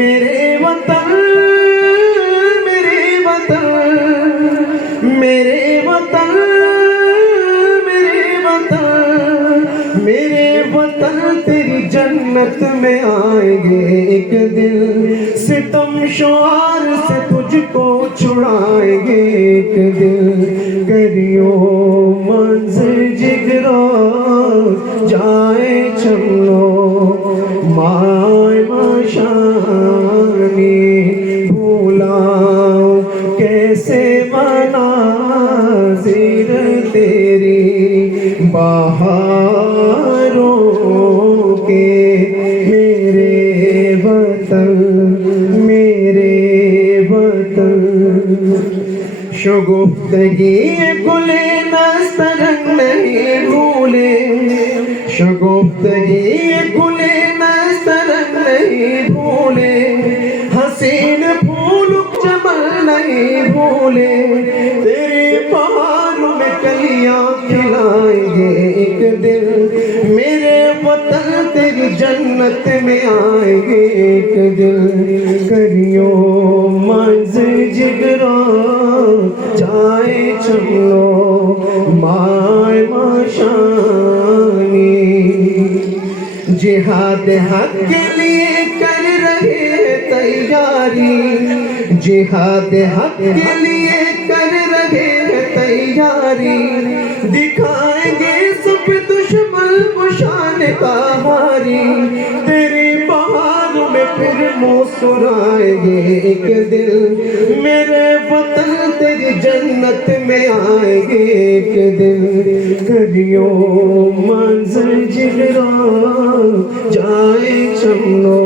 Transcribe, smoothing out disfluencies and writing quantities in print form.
میرے وطن میرے وطن میرے وطن میرے وطن میرے وطن تیری جنت میں آئیں گے ایک دن، ستم شعار سے تجھ کو چھڑائیں گے ایک دن، کریو منظر جگرا جائے چلو مائے مشانی بھولاؤ کیسے مناظر تیری بہاروں کے، میرے وطن میرے وطن۔ شگفتگی گل نسترن نہیں بھولے، شگفتگی گل نسترن نہیں بھولے، حسین پھول چمن نہیں بھولے، تیرے پہاڑوں میں کلیاں کھلائیں گے ایک دن، میرے وطن تیری جنت میں آئیں گے ایک دن، کریو منظر جگرا جائے چلو مائے مشانی، جہاد حق کے لیے کر رہے تیاری، جہاد حق کے لیے کر رہے تیاری، دکھائیں گے سب دشمن کو شان کا ہاری، تیرے پہاڑوں میں پھر مسکرائیں گے ایک دن، میرے وطن تیری جنت میں آئیں گے ایک دن، کریو منظر جگرا جائے چلو